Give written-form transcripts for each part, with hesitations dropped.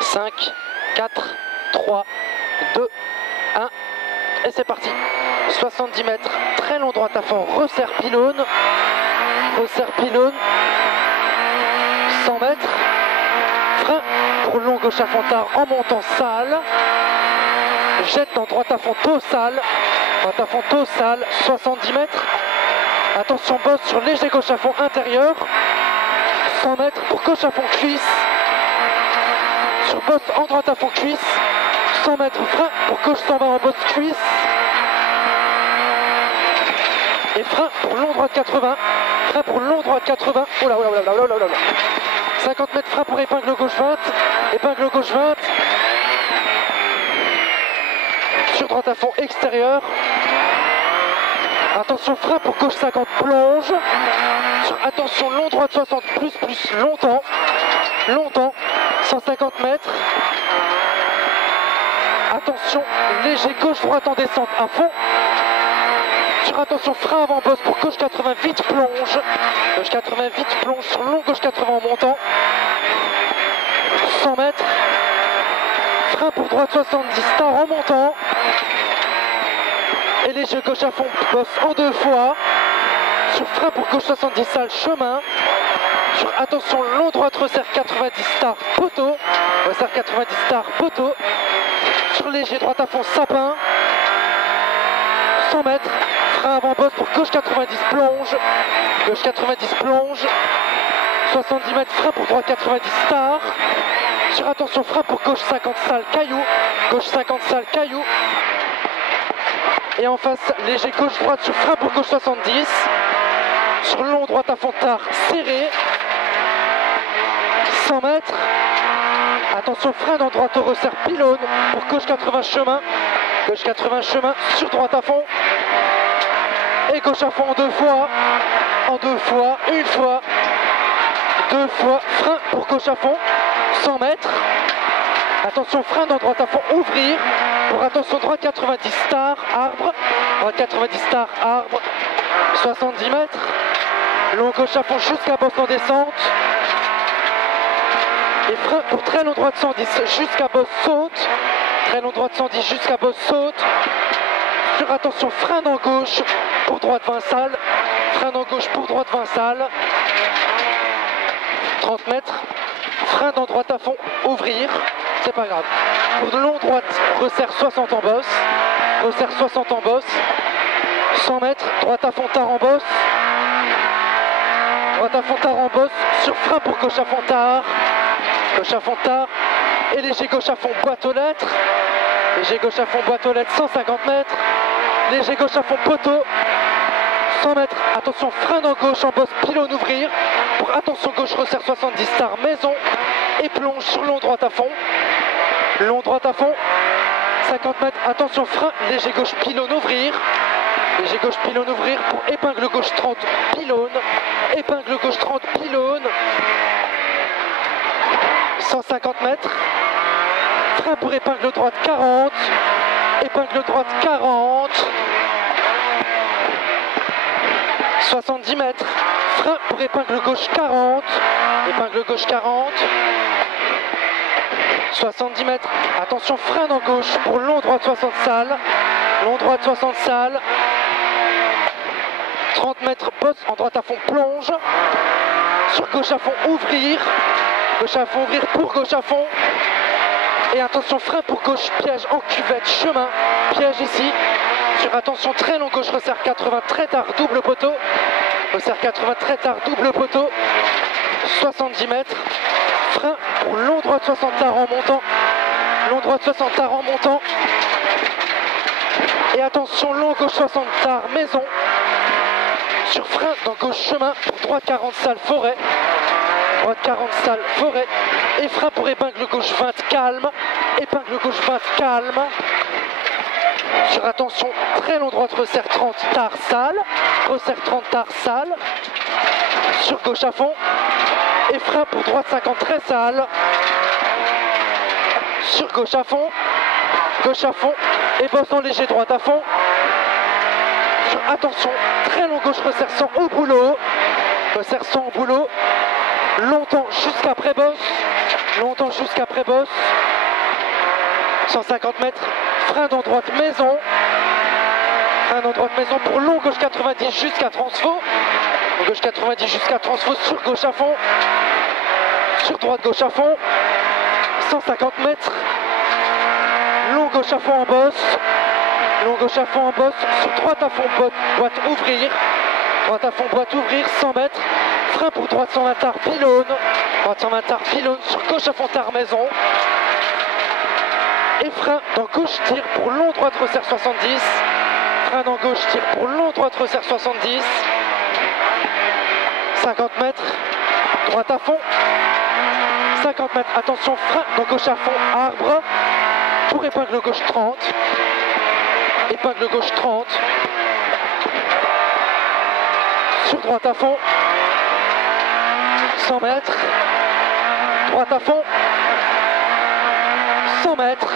5, 4, 3, 2, 1. Et c'est parti. 70 mètres, très long droite à fond, resserre pylône. Resserre pylône. 100 mètres. Frein pour long gauche à fond tard en montant sale. Jette dans droite à fond tôt sale. Droite à fond tôt sale, 70 mètres. Attention bosse sur léger gauche à fond intérieur. 100 mètres pour gauche à fond cuisse. Sur bosse en droite à fond cuisse. 100 mètres frein pour gauche 120 en bosse cuisse. Et frein pour long droite 80. Frein pour long droite 80. Oula, oula, oula, oula, oula, oula. 50 mètres frein pour épingle gauche 20. Épingle gauche 20. Sur droite à fond extérieur. Attention frein pour gauche 50 plonge. Attention long droite 60 plus longtemps. Longtemps. 150 mètres. Attention léger gauche droite en descente à fond. Sur attention frein avant bosse pour gauche 80 vite plonge. Gauche 80 vite plonge sur long gauche 80 en montant. 100 mètres. Frein pour droite 70 star en montant. Et léger gauche à fond bosse en 2 fois. Sur frein pour gauche 70 sale chemin. Sur attention long droite resserre 90 star poteau. Resserre 90 star poteau. Sur léger droite à fond sapin. 100 mètres. Frein avant bosse pour gauche 90 plonge. Gauche 90 plonge. 70 mètres frein pour droite 90 star. Sur attention frein pour gauche 50 sale caillou. Gauche 50 sale caillou. Et en face léger gauche droite sur frein pour gauche 70. Sur long droite à fond tard serré. 100 mètres. Attention frein dans droite au resserre pylône pour gauche 80 chemin. Gauche 80 chemin sur droite à fond. Et gauche à fond en 2 fois. En 2 fois. Une fois. 2 fois. Frein pour gauche à fond. 100 mètres. Attention frein dans droite à fond. Ouvrir. Pour attention droite 90 star. Arbre. Droite 90 star. Arbre. 70 mètres. Long gauche à fond jusqu'à bosse en descente. Et frein pour très long droite 110 jusqu'à bosse saute. Très long droite 110 jusqu'à bosse saute. Sur attention frein dans gauche pour droite 20 sale. Frein dans gauche pour droite 20 sale. 30 mètres. Frein dans droite à fond. Ouvrir. C'est pas grave. Pour de long droite, resserre 60 en bosse. Resserre 60 en bosse. 100 mètres. Droite à fond tard en bosse. Droite à fond tard en bosse. Sur frein pour gauche à fond tard. Gauche à fond tard. Et léger gauche à fond boîte aux lettres. Léger gauche à fond boîte aux lettres 150 mètres. Léger gauche à fond poteau. 100 mètres. Attention frein dans gauche en bosse pylône ouvrir. Pour attention gauche resserre 70 star maison. Et plonge sur long droite à fond. Long droite à fond. 50 mètres. Attention frein. Léger gauche pylône ouvrir. Léger gauche pylône ouvrir pour épingle gauche 30 pylône. Épingle gauche 30 pylône. 150 mètres. Frein pour épingle droite 40. Épingle droite 40. 70 mètres. Frein pour épingle gauche 40. Épingle gauche 40. 70 mètres. Attention frein dans gauche pour long droite 60 sale. Long droite 60 sale. 30 mètres bosse en droite à fond plonge. Sur gauche à fond ouvrir. Gauche à fond ouvrir pour gauche à fond. Et attention frein pour gauche piège en cuvette chemin. Piège ici. Sur attention très long gauche resserre 80 très tard double poteau. Resserre 80 très tard double poteau. 70 mètres. Frein pour long droite 60 tard en montant. Long droite 60 tard en montant. Et attention long gauche 60 tard maison. Sur frein dans gauche chemin pour droite 40 sale forêt. Droite 40 sale forêt. Et frein pour épingle gauche 20 calme. Épingle gauche 20 calme. Sur attention très long droite resserre 30 tard sale. Resserre 30 tard sale. Sur gauche à fond. Et frein pour droite 50 très sale. Sur gauche à fond. Gauche à fond. Et bosse en léger droite à fond. Sur attention très long gauche resserre 100 au boulot. Resserre 100 au boulot. Longtemps jusqu'après bosse. longtemps jusqu'après bosse. 150 mètres, frein dans droite maison. Frein dans droite maison pour long gauche 90 jusqu'à Transfo. Long gauche 90 jusqu'à Transfo sur gauche à fond. Sur droite gauche à fond. 150 mètres. Long gauche à fond en bosse. Long gauche à fond en bosse. Sur droite à fond boîte ouvrir. Droite à fond boîte ouvrir 100 mètres. Frein pour droite 120 tard pylône. Droite 120 tard pylône sur gauche à fond tard maison. Et frein dans gauche tire pour long droite resserre 70. Frein dans gauche tire pour long droite resserre 70. 50 mètres. Droite à fond. 50 mètres. Attention frein dans gauche à fond arbre. Pour épingle gauche 30. Épingle gauche 30. Sur droite à fond. 100 mètres. Droite à fond. 100 mètres.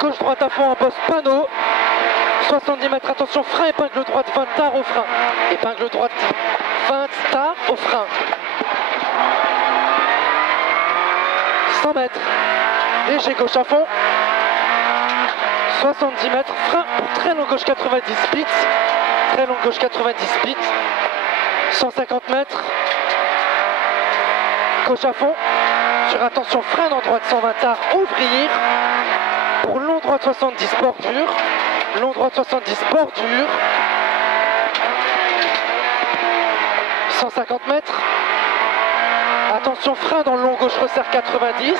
Gauche droite à fond en bosse panneau. 70 mètres. Attention frein épingle droite 20 tard au frein. Épingle droite 20 tard au frein. 100 mètres. Léger gauche à fond. 70 mètres. Frein pour très long gauche 90 spitz. Très long gauche 90 spitz. 150 mètres. Gauche à fond. Sur attention frein dans droite 120 tard ouvrir. Pour long droite 70 bordure. Long droite 70 bordure. 150 mètres. Attention frein dans le long gauche resserre 90.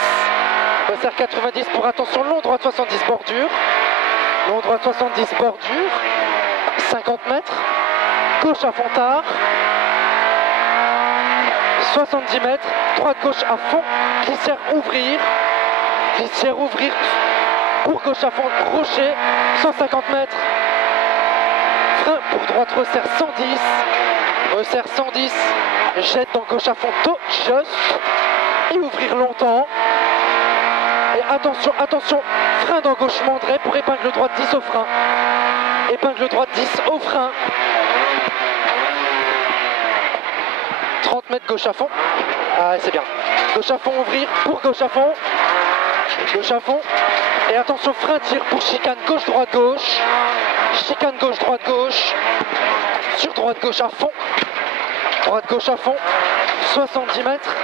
Resserre 90 pour attention long droite 70 bordure. Long droite 70 bordure. 50 mètres. Gauche à fond tard. 70 mètres. Droite gauche à fond. Glissière ouvrir. Glissière ouvrir. Pour gauche à fond crochet. 150 mètres. Frein pour droite resserre 110. Resserre 110. Jette dans gauche à fond tôt juste. Et ouvrir longtemps. Et attention, attention. Frein dans gauche mandré pour épingle droite 10 au frein. Épingle droite 10 au frein. 30 mètres gauche à fond. Ah, c'est bien. Gauche à fond ouvrir pour gauche à fond. Gauche à fond. Et attention, frein tire pour chicane gauche droite gauche. Chicane gauche droite gauche. Sur droite gauche à fond. Droite gauche à fond. 70 mètres.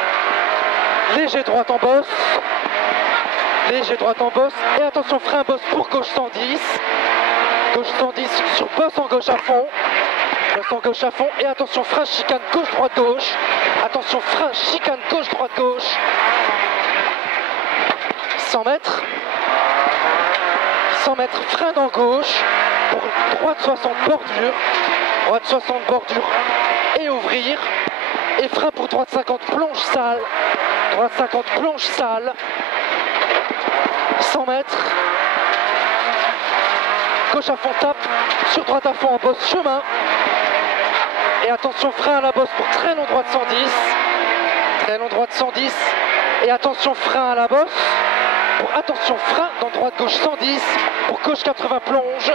Léger droite en bosse. Léger droite en bosse. Et attention, frein bosse pour gauche 110. Gauche 110 sur bosse en gauche à fond. Bosse en gauche à fond. Et attention, frein chicane gauche droite gauche. Attention, frein chicane gauche droite gauche. 100 mètres. 100 mètres, frein dans gauche. Pour droite 60 bordure. Droite 60 bordure. Et ouvrir. Et frein pour droite 50 plonge sale. Droite 50 plonge sale. 100 mètres. Gauche à fond tape. Sur droite à fond en bosse chemin. Et attention, frein à la bosse pour très long droite 110. Très long droite 110. Et attention, frein à la bosse. Pour attention, frein dans droite gauche 110. Pour gauche 80 plonge.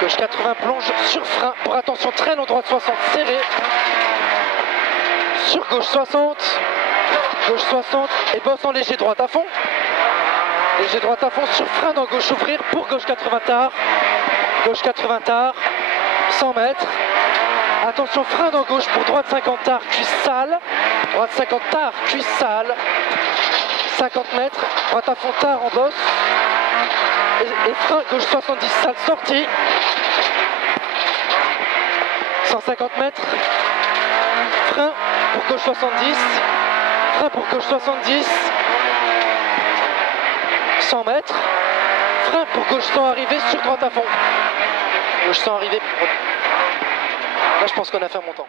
Gauche 80 plonge sur frein. Pour attention, très long droite 60 serré. Sur gauche 60. Gauche 60. Et bosse en léger droite à fond. Léger droite à fond sur frein dans gauche ouvrir. Pour gauche 80 tard. Gauche 80 tard. 100 mètres. Attention, frein dans gauche pour droite 50 tard, cuisse sale. Droite 50 tard, cuisse sale. 50 mètres. Droite à fond tard en bosse. Et frein gauche 70 sale sortie. 150 mètres. Frein pour gauche 70. Frein pour gauche 70. 100 mètres. Frein pour gauche sans arriver sur droite à fond. Gauche sans arriver. Là, je pense qu'on a fait un montant.